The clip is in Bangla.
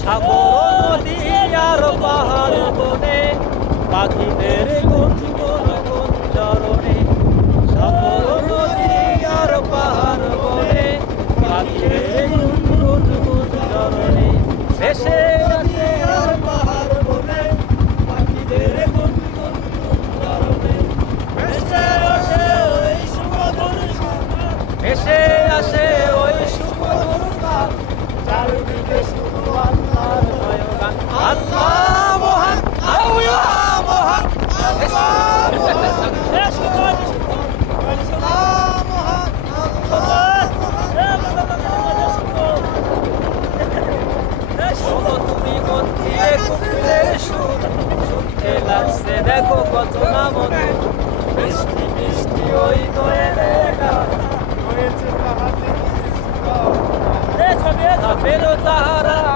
সাগর নদী আর পাহাড় বনে পাখিদের গুনগুন গুঞ্জরণে সাগর নদী আর পাহাড় বনে পাখিদের গুনগুন গুঞ্জরণে ভেসে আসে আর পাহাড় বনে পাখিদের গুনগুন গুঞ্জরণে ভেসে আসে ওই সুমধুর গান ভেসে আসে ওই সুমধুর গান চারিদিকে শুধু আল্লাহর জয়গান আল্লাহ মহান আল্লাহ মহান শোনো তুমি মন্দিরে কুমিরের সুর শুনতে লাগছে দেখো কত না মনে মিষ্টি মিষ্টি ওই দোয়েলের গান হয়েছে তাহাতে ধাপের তাহারা